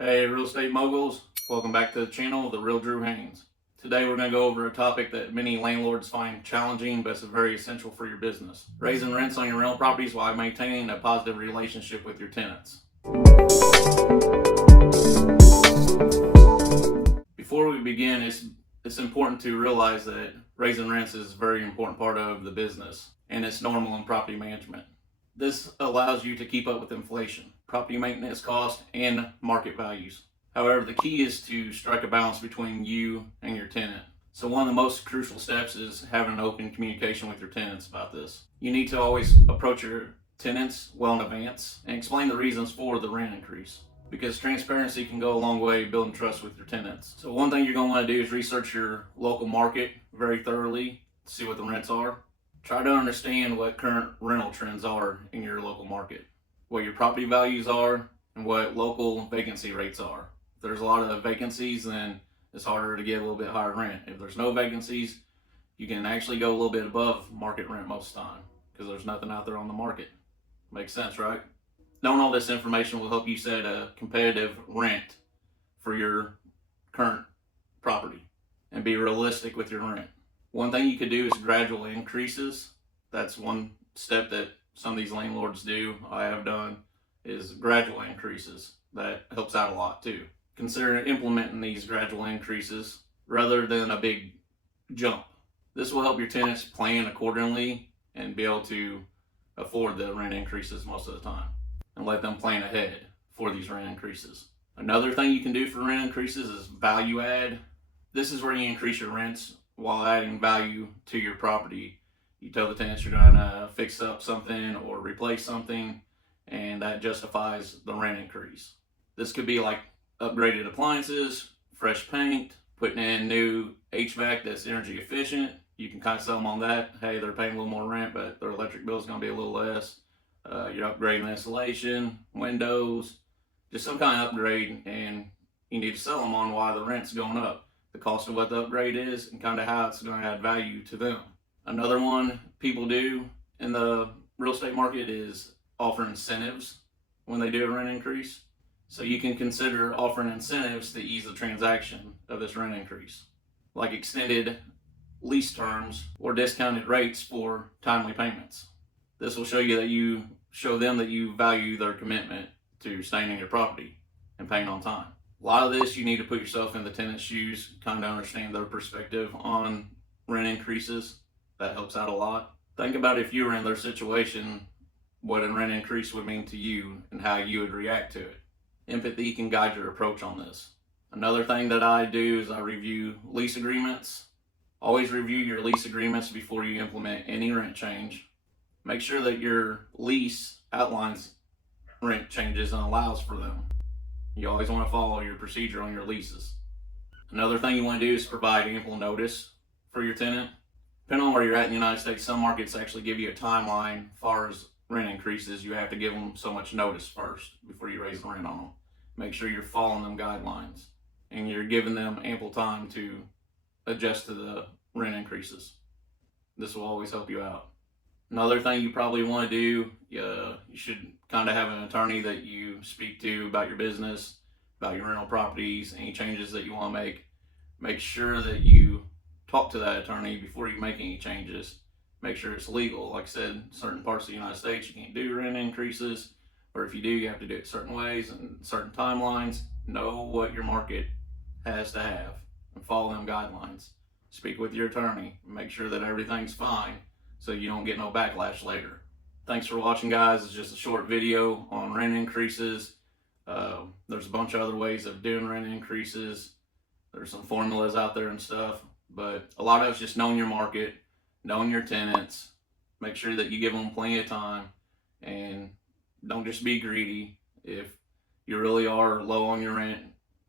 Hey real estate moguls, welcome back to the channel, the Real Drew Haynes. Today we're going to go over a topic that many landlords find challenging, but it's very essential for your business. Raising rents on your rental properties while maintaining a positive relationship with your tenants. Before we begin, it's important to realize that raising rents is a very important part of the business, and it's normal in property management. This allows you to keep up with inflation, property maintenance costs, and market values. However, the key is to strike a balance between you and your tenant. So one of the most crucial steps is having an open communication with your tenants about this. You need to always approach your tenants well in advance and explain the reasons for the rent increase, because transparency can go a long way building trust with your tenants. So one thing you're going to want to do is research your local market very thoroughly to see what the rents are. Try to understand what current rental trends are in your local market, what your property values are, and what local vacancy rates are. If there's a lot of vacancies, then it's harder to get a little bit higher rent. If there's no vacancies, you can actually go a little bit above market rent most of the time because there's nothing out there on the market. Makes sense, right? Knowing all this information will help you set a competitive rent for your current property and be realistic with your rent. One thing you could do is gradual increases. That's one step that some of these landlords do, I have done, is gradual increases. That helps out a lot too. Consider implementing these gradual increases rather than a big jump. This will help your tenants plan accordingly and be able to afford the rent increases most of the time, and let them plan ahead for these rent increases. Another thing you can do for rent increases is value add. This is where you increase your rents while adding value to your property. You tell the tenants you're going to fix up something or replace something, and that justifies the rent increase. This could be like upgraded appliances, fresh paint, putting in new HVAC that's energy efficient. You can kind of sell them on that. Hey, they're paying a little more rent, but their electric bill is going to be a little less. You're upgrading insulation, windows, just some kind of upgrade, and you need to sell them on why the rent's going up, the cost of what the upgrade is, and kind of how it's going to add value to them. Another one people do in the real estate market is offer incentives when they do a rent increase. So you can consider offering incentives to ease the transaction of this rent increase, like extended lease terms or discounted rates for timely payments. This will show them that you value their commitment to staying in your property and paying on time. A lot of this, you need to put yourself in the tenant's shoes, kind of understand their perspective on rent increases. That helps out a lot. Think about if you were in their situation, what a rent increase would mean to you and how you would react to it. Empathy can guide your approach on this. Another thing that I do is I review lease agreements. Always review your lease agreements before you implement any rent change. Make sure that your lease outlines rent changes and allows for them. You always want to follow your procedure on your leases. Another thing you want to do is provide ample notice for your tenant. Depending on where you're at in the United States, some markets actually give you a timeline as far as rent increases. You have to give them so much notice first before you raise the rent on them. Make sure you're following them guidelines and you're giving them ample time to adjust to the rent increases. This will always help you out. Another thing you probably want to do, you should kind of have an attorney that you speak to about your business, about your rental properties, any changes that you want to make. Make sure that you talk to that attorney before you make any changes. Make sure it's legal. Like I said, certain parts of the United States, you can't do rent increases, or if you do, you have to do it certain ways and certain timelines. Know what your market has to have and follow them guidelines. Speak with your attorney. Make sure that everything's fine so you don't get no backlash later. Thanks for watching, guys. It's just a short video on rent increases. There's a bunch of other ways of doing rent increases. There's some formulas out there and stuff, but a lot of it's just knowing your market, knowing your tenants. Make sure that you give them plenty of time and don't just be greedy. If you really are low on your rent,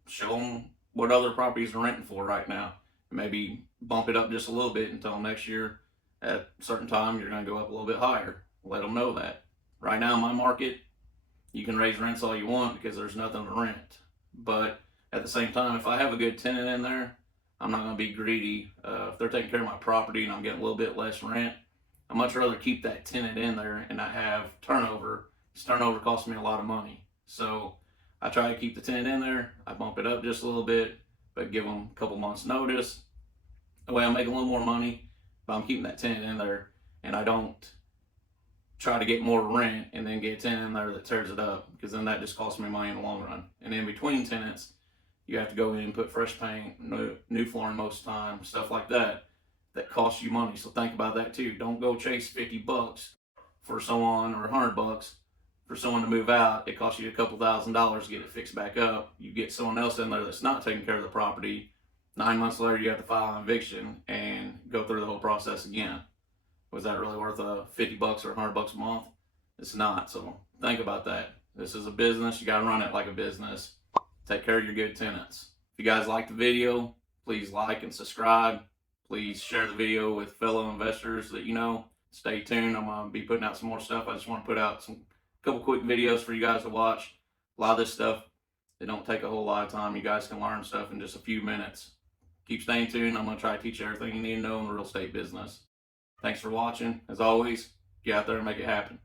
show them what other properties are renting for right now. Maybe bump it up just a little bit until next year at a certain time you're going to go up a little bit higher. Let them know that. Right now in my market, you can raise rents all you want because there's nothing to rent. But at the same time, if I have a good tenant in there, I'm not going to be greedy. If they're taking care of my property and I'm getting a little bit less rent, I'd much rather keep that tenant in there and not have turnover. Because turnover costs me a lot of money. So I try to keep the tenant in there. I bump it up just a little bit, but give them a couple months notice. That way I'm making a little more money, but I'm keeping that tenant in there, and I don't try to get more rent and then get a tenant in there that tears it up, because then that just costs me money in the long run. And in between tenants, you have to go in and put fresh paint, new flooring most of the time, stuff like that, that costs you money. So think about that too. Don't go chase $50 for someone, or $100 for someone to move out. It costs you a couple $1,000 to get it fixed back up. You get someone else in there that's not taking care of the property. 9 months later, you have to file an eviction and go through the whole process again. Was that really worth $50 or $100 a month? It's not. So think about that. This is a business. You got to run it like a business. Take care of your good tenants. If you guys like the video, please like and subscribe. Please share the video with fellow investors that you know. Stay tuned. I'm going to be putting out some more stuff. I just want to put out some couple quick videos for you guys to watch. A lot of this stuff, it don't take a whole lot of time. You guys can learn stuff in just a few minutes. Keep staying tuned. I'm going to try to teach you everything you need to know in the real estate business. Thanks for watching. As always, get out there and make it happen.